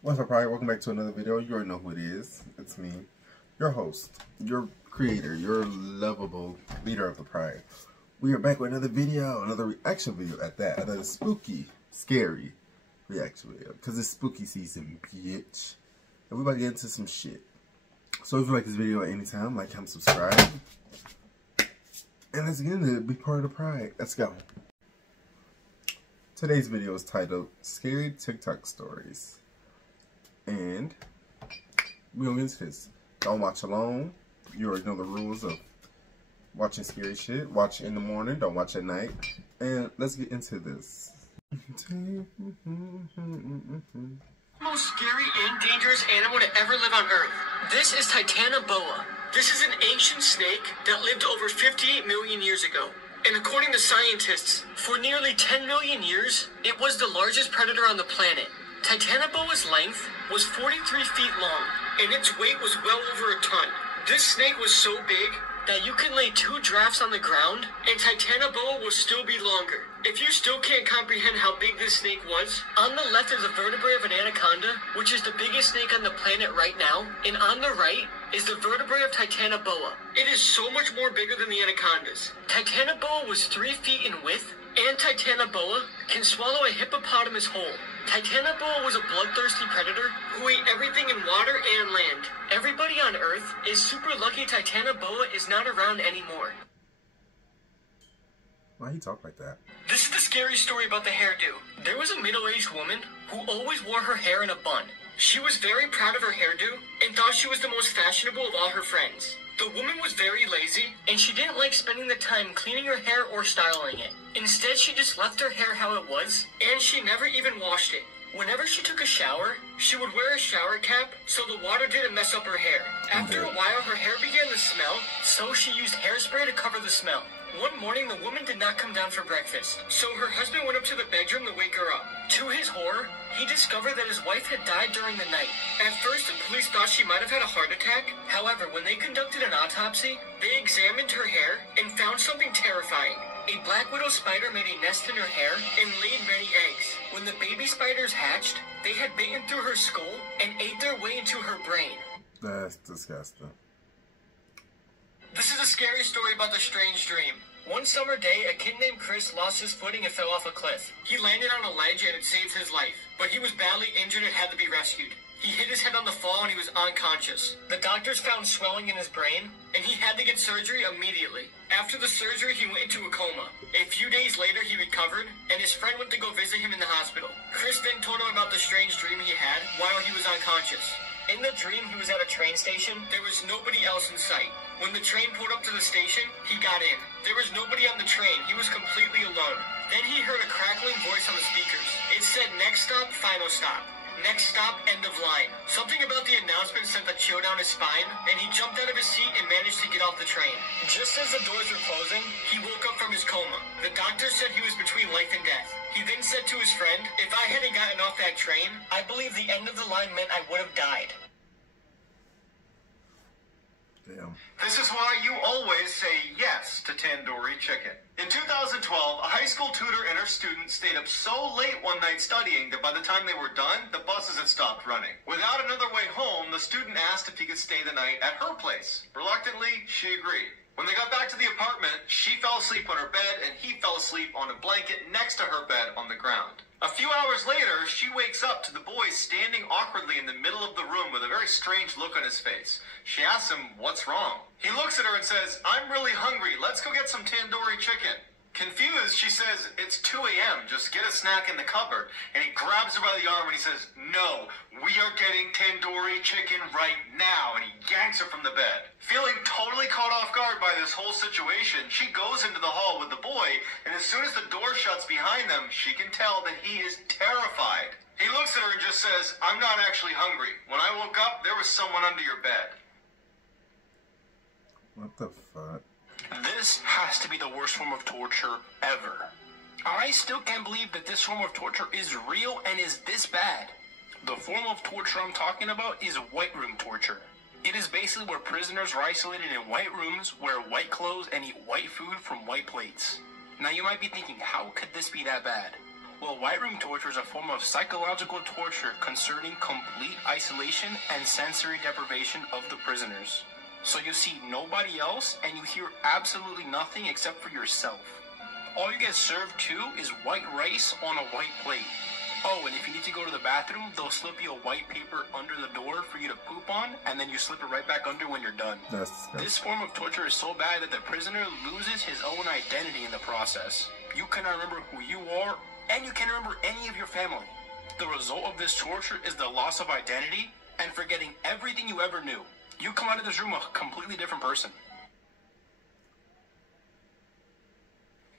What's up, Pride? Welcome back to another video. You already know who it is. It's me, your host, your creator, your lovable leader of the Pride. We are back with another video, another reaction video at that. Another spooky, scary reaction video. Because it's spooky season, bitch. And we're about to get into some shit. So if you like this video at any time, like, comment, subscribe. And let's get into it. Be part of the Pride. Let's go. Today's video is titled Scary TikTok Stories. And we're gonna get into this. Don't watch alone. You already know the rules of watching scary shit. Watch in the morning, don't watch at night. And let's get into this. Most scary and dangerous animal to ever live on Earth. This is Titanoboa. This is an ancient snake that lived over 58 million years ago. And according to scientists, for nearly 10 million years, it was the largest predator on the planet. Titanoboa's length was 43 feet long, and its weight was well over a ton. This snake was so big that you can lay 2 giraffes on the ground, and Titanoboa will still be longer. If you still can't comprehend how big this snake was, on the left is the vertebrae of an anaconda, which is the biggest snake on the planet right now, and on the right is the vertebrae of Titanoboa. It is so much more bigger than the anacondas. Titanoboa was 3 feet in width, and Titanoboa can swallow a hippopotamus whole. Titanoboa was a bloodthirsty predator who ate everything in water and land. Everybody on Earth is super lucky Titanoboa is not around anymore. Why you talk like that? This is the scary story about the hairdo. There was a middle-aged woman who always wore her hair in a bun. She was very proud of her hairdo and thought she was the most fashionable of all her friends. The woman was very lazy, and she didn't like spending the time cleaning her hair or styling it. Instead, she just left her hair how it was, and she never even washed it. Whenever she took a shower, she would wear a shower cap so the water didn't mess up her hair. After a while, her hair began to smell, so she used hairspray to cover the smell. One morning, the woman did not come down for breakfast, so her husband went up to the bedroom to wake her up. To his horror, he discovered that his wife had died during the night. At first, the police thought she might have had a heart attack. However, when they conducted an autopsy, they examined her hair and found something terrifying. A black widow spider made a nest in her hair and laid many eggs. When the baby spiders hatched, they had bitten through her skull and ate their way into her brain. That's disgusting. This is a scary story about the strange dream. One summer day, a kid named Chris lost his footing and fell off a cliff. He landed on a ledge and it saved his life, but he was badly injured and had to be rescued. He hit his head on the fall and he was unconscious. The doctors found swelling in his brain, and he had to get surgery immediately. After the surgery, he went into a coma. A few days later, he recovered, and his friend went to go visit him in the hospital. Chris then told him about the strange dream he had while he was unconscious. In the dream, he was at a train station. There was nobody else in sight. When the train pulled up to the station, he got in. There was nobody on the train. He was completely alone. Then he heard a crackling voice on the speakers. It said, "Next stop, final stop. Next stop, end of line." Something about the announcement sent a chill down his spine, and he jumped out of his seat and managed to get off the train. Just as the doors were closing, he woke up from his coma. The doctor said he was between life and death. He then said to his friend, "If I hadn't gotten off that train, I believe the end of the line meant I would have died." Damn. This is why you always say yes to tandoori chicken. In 2012, a high school tutor and her student stayed up so late one night studying that by the time they were done, the buses had stopped running. Without another way home, the student asked if he could stay the night at her place. Reluctantly, she agreed. When they got back to the apartment, she fell asleep on her bed and he fell asleep on a blanket next to her bed on the ground. A few hours later, she wakes up to the boy standing awkwardly in the middle of the room with a very strange look on his face. She asks him, "What's wrong?" He looks at her and says, "I'm really hungry. Let's go get some tandoori chicken." Confused, she says, "It's 2 a.m. Just get a snack in the cupboard." And he grabs her by the arm and he says, "No, we are getting tandoori chicken right now." And he yanks her from the bed. Feeling totally caught off guard by this whole situation, she goes into the hall with the boy, and as soon as the door shuts behind them, she can tell that he is terrified. He looks at her and just says, "I'm not actually hungry. When I woke up, there was someone under your bed." What the fuck? This has to be the worst form of torture ever. I still can't believe that this form of torture is real and is this bad. The form of torture I'm talking about is white room torture. It is basically where prisoners are isolated in white rooms, wear white clothes, and eat white food from white plates. Now you might be thinking, how could this be that bad? Well, white room torture is a form of psychological torture concerning complete isolation and sensory deprivation of the prisoners. So you see nobody else and you hear absolutely nothing except for yourself. All you get served too is white rice on a white plate. Oh, and if you need to go to the bathroom, they'll slip you a white paper under the door for you to poop on, and then you slip it right back under when you're done. This form of torture is so bad that the prisoner loses his own identity in the process. You cannot remember who you are, and you can't remember any of your family. The result of this torture is the loss of identity and forgetting everything you ever knew. You come out of this room a completely different person.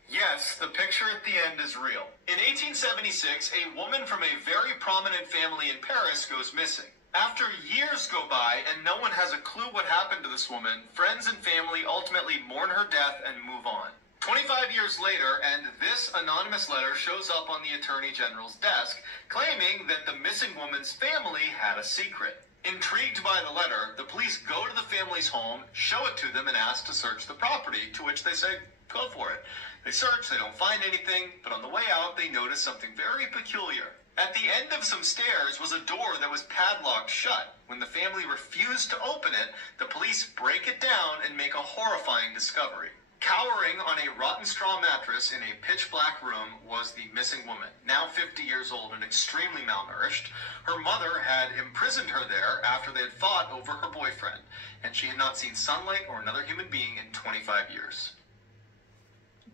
Yes, the picture at the end is real. In 1876, a woman from a very prominent family in Paris goes missing. After years go by and no one has a clue what happened to this woman, friends and family ultimately mourn her death and move on. 25 years later, and this anonymous letter shows up on the Attorney General's desk, claiming that the missing woman's family had a secret. Intrigued by the letter, the police go to the family's home, show it to them, and ask to search the property, to which they say, go for it. They search, they don't find anything, but on the way out, they notice something very peculiar. At the end of some stairs was a door that was padlocked shut. When the family refused to open it, the police break it down and make a horrifying discovery. Cowering on a rotten straw mattress in a pitch-black room was the missing woman, now 50 years old and extremely malnourished. Her mother had imprisoned her there after they had fought over her boyfriend, and she had not seen sunlight or another human being in 25 years.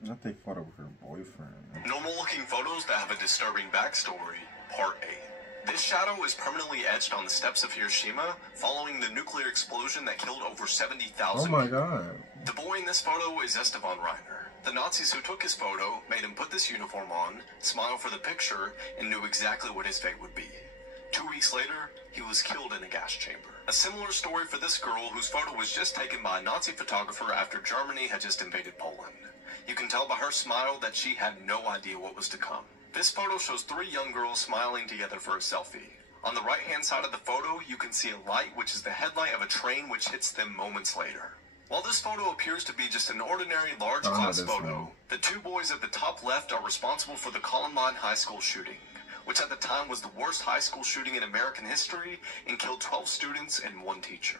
Not they fought over her boyfriend. Normal-looking photos that have a disturbing backstory, Part 8. This shadow is permanently etched on the steps of Hiroshima following the nuclear explosion that killed over 70,000 Oh my god. The boy in this photo is Esteban Reiner. The Nazis who took his photo made him put this uniform on, smile for the picture, and knew exactly what his fate would be. 2 weeks later, he was killed in a gas chamber. A similar story for this girl whose photo was just taken by a Nazi photographer after Germany had just invaded Poland. You can tell by her smile that she had no idea what was to come. This photo shows 3 young girls smiling together for a selfie. On the right-hand side of the photo, you can see a light, which is the headlight of a train which hits them moments later. While this photo appears to be just an ordinary large-class photo, the 2 boys at the top left are responsible for the Columbine High School shooting, which at the time was the worst high school shooting in American history and killed 12 students and 1 teacher.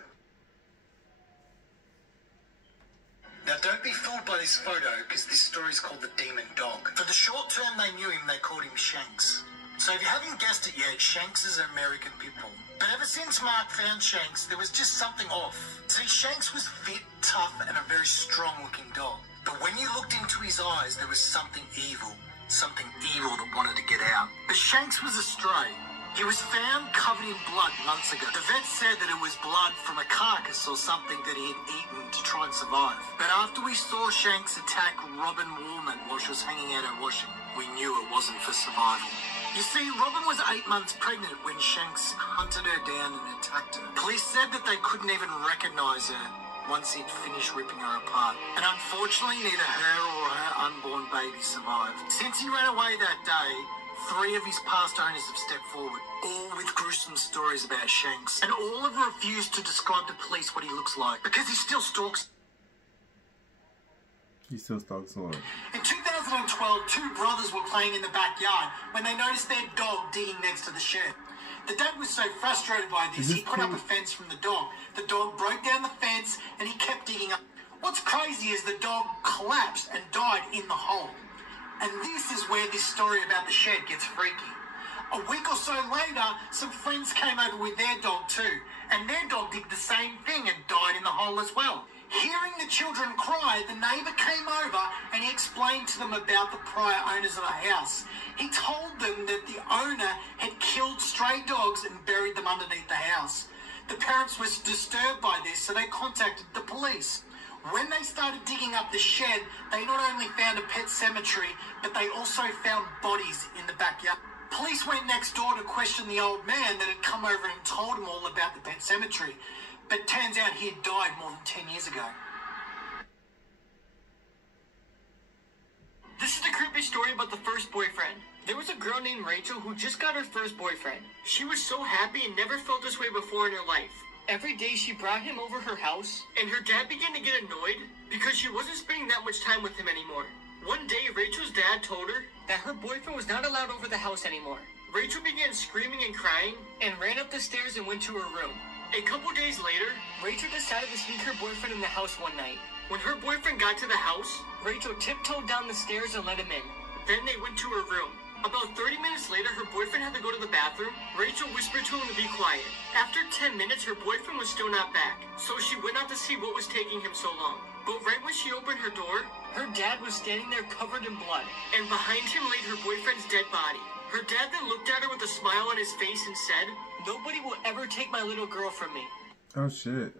Now, don't be fooled by this photo, because this story is called The Demon Dog. For the short term they knew him, they called him Shanks. So if you haven't guessed it yet, Shanks is an American pit bull. But ever since Mark found Shanks, there was just something off. See, Shanks was fit, tough, and a very strong-looking dog. But when you looked into his eyes, there was something evil that wanted to get out. But Shanks was a stray. He was found covered in blood months ago. The vet said that it was blood from a carcass or something that he had eaten to try and survive. But after we saw Shanks attack Robin Woolman while she was hanging out her washing, we knew it wasn't for survival. You see, Robin was 8 months pregnant when Shanks hunted her down and attacked her. Police said that they couldn't even recognize her once he'd finished ripping her apart. And unfortunately, neither her or her unborn baby survived. Since he ran away that day, 3 of his past owners have stepped forward, all with gruesome stories about Shanks. And all have refused to describe to police what he looks like, because he still stalks. He still stalks Lord. In 2012, 2 brothers were playing in the backyard when they noticed their dog digging next to the shed. The dad was so frustrated by this, he put up a fence from the dog. The dog broke down the fence and he kept digging up. What's crazy is the dog collapsed and died in the hole. And this is where this story about the shed gets freaky. A week or so later, some friends came over with their dog too, and their dog did the same thing and died in the hole as well. Hearing the children cry, the neighbour came over and he explained to them about the prior owners of the house. He told them that the owner had killed stray dogs and buried them underneath the house. The parents were disturbed by this, so they contacted the police. When they started digging up the shed, they not only found a pet cemetery, but they also found bodies in the backyard. Police went next door to question the old man that had come over and told them all about the pet cemetery, but turns out he had died more than 10 years ago. This is the creepy story about the first boyfriend. There was a girl named Rachel who just got her first boyfriend. She was so happy and never felt this way before in her life. Every day she brought him over her house, and her dad began to get annoyed because she wasn't spending that much time with him anymore. One day, Rachel's dad told her that her boyfriend was not allowed over the house anymore. Rachel began screaming and crying and ran up the stairs and went to her room. A couple days later, Rachel decided to sneak her boyfriend in the house one night. When her boyfriend got to the house, Rachel tiptoed down the stairs and let him in. Then they went to her room. About 30 minutes later, her boyfriend had to go to the bathroom. Rachel whispered to him to be quiet. After 10 minutes, her boyfriend was still not back, so she went out to see what was taking him so long. But right when she opened her door, her dad was standing there covered in blood, and behind him laid her boyfriend's dead body. Her dad then looked at her with a smile on his face and said, "Nobody will ever take my little girl from me." Oh shit.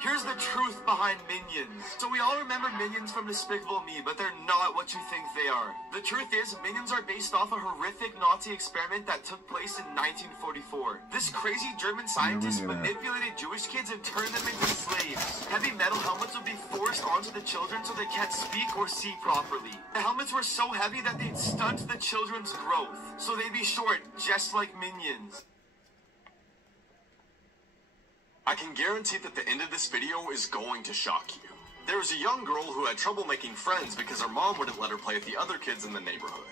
Here's the truth behind Minions. So we all remember Minions from Despicable Me, but they're not what you think they are. The truth is, Minions are based off a horrific Nazi experiment that took place in 1944. This crazy German scientist manipulated Jewish kids and turned them into slaves. Heavy metal helmets would be forced onto the children so they can't speak or see properly. The helmets were so heavy that they'd stunt the children's growth, so they'd be short, just like Minions. I can guarantee that the end of this video is going to shock you. There was a young girl who had trouble making friends because her mom wouldn't let her play with the other kids in the neighborhood.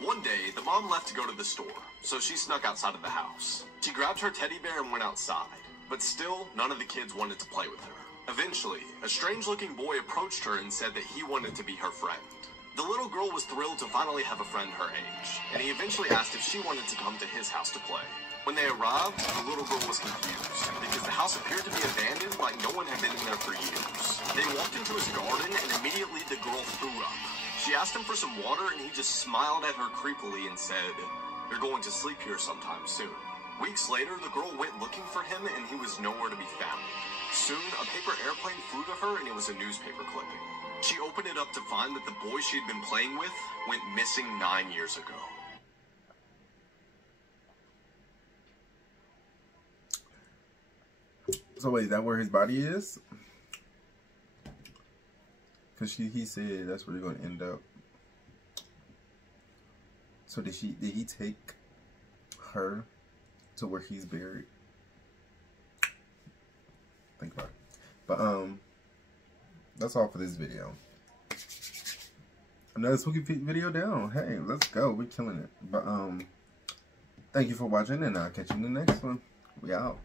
One day, the mom left to go to the store, so she snuck outside of the house. She grabbed her teddy bear and went outside, but still, none of the kids wanted to play with her. Eventually, a strange-looking boy approached her and said that he wanted to be her friend. The little girl was thrilled to finally have a friend her age, and he eventually asked if she wanted to come to his house to play. When they arrived, the little girl was confused, because the house appeared to be abandoned like no one had been in there for years. They walked into his garden, and immediately the girl threw up. She asked him for some water, and he just smiled at her creepily and said, "You're going to sleep here sometime soon." Weeks later, the girl went looking for him, and he was nowhere to be found. Soon, a paper airplane flew to her, and it was a newspaper clipping. She opened it up to find that the boy she had been playing with went missing 9 years ago. So wait, is that where his body is? Cause he said that's where you're gonna end up. So did he take her to where he's buried? Think about it. But that's all for this video. Another spooky video down. Hey, let's go. We're killing it. But thank you for watching, and I'll catch you in the next one. We out.